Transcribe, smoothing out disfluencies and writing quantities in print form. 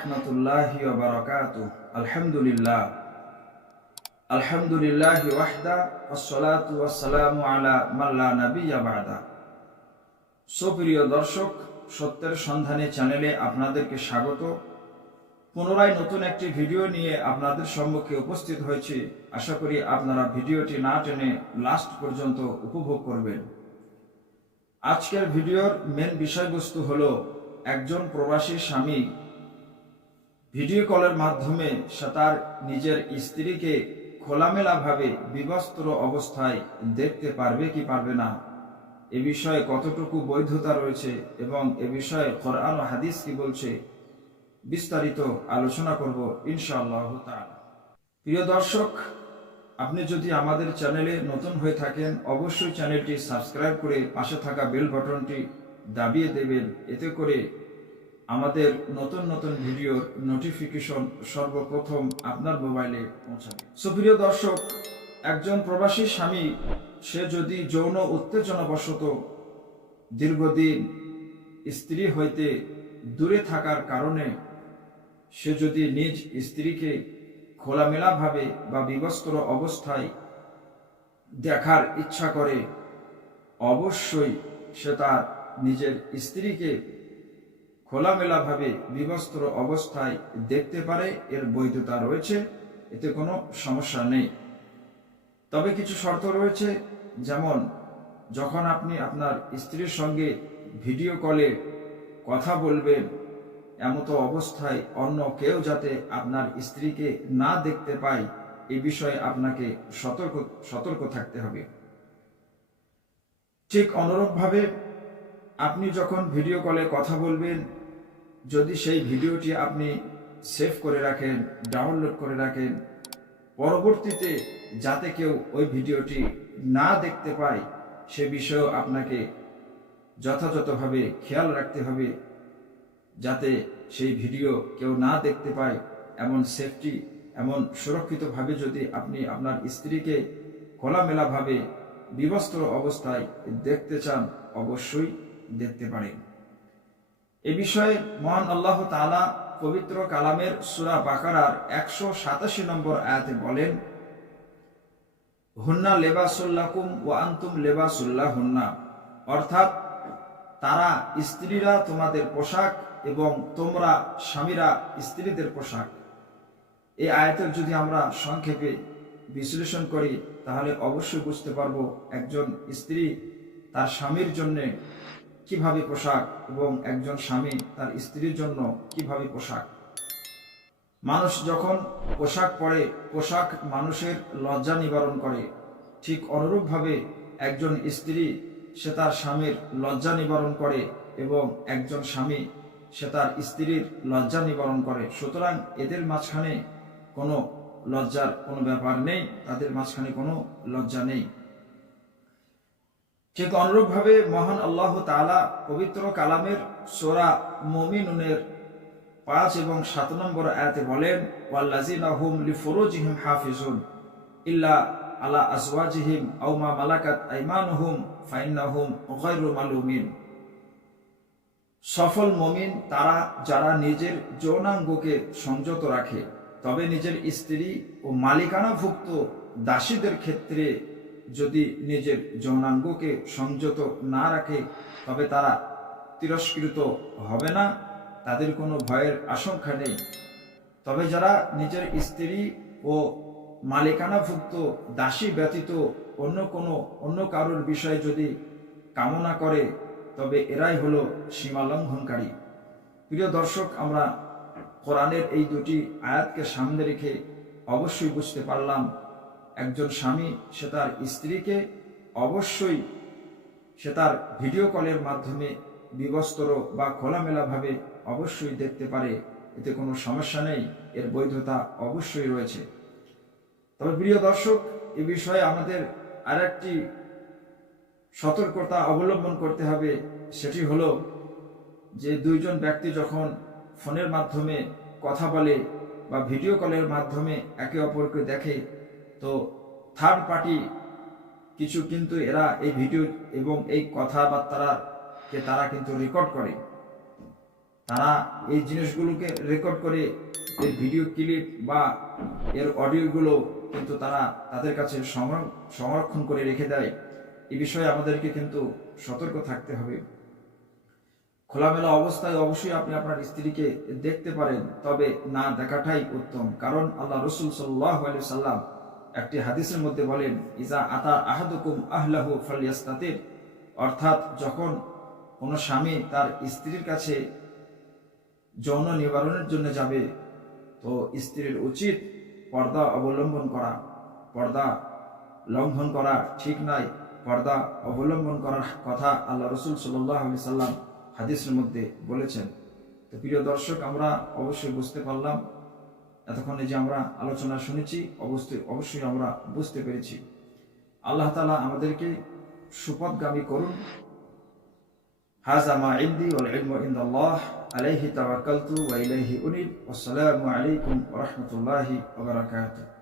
রহমতুল্লাহি ওয়া বারাকাতুহু। আলহামদুলিল্লাহ আলহামদুলিল্লাহি ওয়াহদা ওয়াসসালাতু ওয়াসসালামু আলা মান লা নাবিয়্যা বা'দা। সুপ্রিয় দর্শক, সত্যের সন্ধানে চ্যানেলে আপনাদেরকে স্বাগত। পুনরায় নতুন একটি ভিডিও নিয়ে আপনাদের সম্মুখে উপস্থিত হয়েছি। আশা করি আপনারা ভিডিওটি না টেনে লাস্ট পর্যন্ত উপভোগ করবেন। আজকের ভিডিওর মেন বিষয়বস্তু হলো একজন প্রবাসী স্বামী ভিডিও কলের মাধ্যমে সে তার নিজের স্ত্রীকে খোলামেলাভাবে বিবস্ত্র অবস্থায় দেখতে পারবে কি পারবে না, এ বিষয়ে কতটুকু বৈধতা রয়েছে এবং এ বিষয়ে কোরআন ও হাদিস কি বলছে, বিস্তারিত আলোচনা করব ইনশাআল্লাহ তাআলা। প্রিয় দর্শক, আপনি যদি আমাদের চ্যানেলে নতুন হয়ে থাকেন অবশ্যই চ্যানেলটি সাবস্ক্রাইব করে পাশে থাকা বেল বাটনটি দাবিয়ে দেবেন। এতে করে আমাদের নতুন নতুন ভিডিওর নোটিফিকেশন সর্বপ্রথম আপনার মোবাইলে পৌঁছাবে। সুপ্রিয় দর্শক, একজন প্রবাসী স্বামী সে যদি যৌন উত্তেজনাবশত দীর্ঘদিন স্ত্রী হইতে দূরে থাকার কারণে সে যদি নিজ স্ত্রীকে খোলামেলাভাবে বা বিবস্ত্র অবস্থায় দেখার ইচ্ছা করে, অবশ্যই সে তার নিজের স্ত্রীকে খোলামেলাভাবে বিবস্ত্র অবস্থায় দেখতে পারে, এর বৈধতা রয়েছে, এতে কোনো সমস্যা নেই। তবে কিছু শর্ত রয়েছে, যেমন যখন আপনি আপনার স্ত্রীর সঙ্গে ভিডিও কলে কথা বলবেন, এমতো অবস্থায় অন্য কেউ যাতে আপনার স্ত্রীকে না দেখতে পায় এ বিষয়ে আপনাকে সতর্ক থাকতে হবে। ঠিক অনুরূপভাবে আপনি যখন ভিডিও কলে কথা বলবেন, যদি সেই ভিডিওটি আপনি সেভ করে রাখেন, ডাউনলোড করে রাখেন, পরবর্তীতে যাতে কেউ ওই ভিডিওটি না দেখতে পায় সে বিষয়েও আপনাকে যথাযথভাবে খেয়াল রাখতে হবে, যাতে সেই ভিডিও কেউ না দেখতে পায়। এমন সুরক্ষিতভাবে যদি আপনি আপনার স্ত্রীকে খোলামেলাভাবে বিবস্ত্র অবস্থায় দেখতে চান, অবশ্যই দেখতে পারেন। এ বিষয়ে মহান আল্লাহ তাআলা পবিত্র কালামের সূরা বাকারার 187 নম্বর আয়াতে বলেন, হুন্না লেবাসুল লাকুম ওয়া আনতুম লেবাসুল লাহুন্না, অর্থাৎ তারা স্ত্রীরা তোমাদের পোশাক এবং তোমরা স্বামীরা স্ত্রীদের পোশাক। এই আয়াতের যদি আমরা সংক্ষেপে বিশ্লেষণ করি তাহলে অবশ্যই বুঝতে পারবো একজন স্ত্রী তার স্বামীর জন্য কিভাবে পোশাক এবং একজন স্বামী তার স্ত্রীর জন্য কিভাবে পোশাক। মানুষ যখন পোশাক পরে, পোশাক মানুষের লজ্জা নিবারণ করে, ঠিক অনুরূপভাবে একজন স্ত্রী সে তার স্বামীর লজ্জা নিবারণ করে এবং একজন স্বামী সে তার স্ত্রীর লজ্জা নিবারণ করে। সুতরাং এদের মাঝখানে কোনো লজ্জার কোনো ব্যাপার নেই, তাদের মাঝখানে কোনো লজ্জা নেই। ঠিক অনুরূপভাবে মহান আল্লাহ তাআলা পবিত্র কালামের সূরা মুমিনুনের 5 এবং 7 নম্বর আয়াতে বলেন, ওয়াল্লাযিনা হুম লিফুরুজিহিম হাফিজুন ইল্লা আলা আজওয়াজিহিম আও মা মালাকাত আইমানুহুম ফাইন্নাহুম গায়রু মালুমিন। সফল মুমিন তারা যারা নিজের যৌনাঙ্গকে সংযত রাখে, তবে নিজের স্ত্রী ও মালিকানাভুক্ত দাসীদের ক্ষেত্রে যদি নিজের যৌনাঙ্গকে সংযত না রাখে তবে তারা তিরস্কৃত হবে না, তাদের কোনো ভয়ের আশঙ্কা নেই। তবে যারা নিজের স্ত্রী ও মালিকানাভুক্ত দাসী ব্যতীত অন্য কারোর বিষয়ে যদি কামনা করে তবে এরাই হলো সীমালঙ্ঘনকারী। প্রিয় দর্শক, আমরা কোরআনের এই দুটি আয়াতকে সামনে রেখে অবশ্যই বুঝতে পারলাম একজন স্বামী সে তার স্ত্রীকে অবশ্যই সে তার ভিডিও কলের মাধ্যমে বিবস্ত্র বা খোলামেলাভাবে অবশ্যই দেখতে পারে, এতে কোনো সমস্যা নেই, এর বৈধতা অবশ্যই রয়েছে। তবে প্রিয় দর্শক, এ বিষয়ে আমাদের আরেকটি সতর্কতা অবলম্বন করতে হবে, সেটি হলো যে দুইজন ব্যক্তি যখন ফোনের মাধ্যমে কথা বলে বা ভিডিও কলের মাধ্যমে একে অপরকে দেখে, তো থার্ড পার্টি কিছু কিন্তু এরা এই ভিডিও এবং এই কথাবার্তাকে তারা কিন্তু রেকর্ড করে। তারা এই জিনিসগুলোকে রেকর্ড করে এর ভিডিও ক্লিপ বা এর অডিওগুলো কিন্তু তারা তাদের কাছে সংরক্ষণ করে রেখে দেয়। এই বিষয়ে আমাদেরকে কিন্তু সতর্ক থাকতে হবে। খোলামেলা অবস্থায় অবশ্যই আপনি আপনার স্ত্রীকে দেখতে পারেন, তবে না দেখাটাই উত্তম। কারণ আল্লাহ রসুল সাল্লাল্লাহু আলাইহি সাল্লাম একটি হাদিসের মধ্যে বলেন, ইজা আতা আহাদুকুম আহলাহু ফালইয়াস্তাতির, অর্থাৎ যখন কোনো স্বামী তার স্ত্রীর কাছে যৌন নিবারণের জন্য যাবে, তো স্ত্রীর উচিত পর্দা অবলম্বন করা। পর্দা লঙ্ঘন করা ঠিক নয়, পর্দা অবলম্বন করার কথা আল্লাহ রসুল সাল্লাল্লাহু আলাইহি সাল্লাম হাদিসের মধ্যে বলেছেন। তো প্রিয় দর্শক, আমরা অবশ্যই বুঝতে পারলাম, এতক্ষণে যে আমরা আলোচনা শুনেছি অবশ্যই আমরা বুঝতে পেরেছি। আল্লাহ তাআলা আমাদেরকে সুপথগামী করুন। হাযা মা ইনদি ওয়াল ইলমু ইনদাল্লাহ, আলাইহি তাওয়াক্কালতু ওয়া ইলাইহি উনীব। আসসালামু আলাইকুম ওয়া রাহমাতুল্লাহি ওয়া বারাকাতুহু।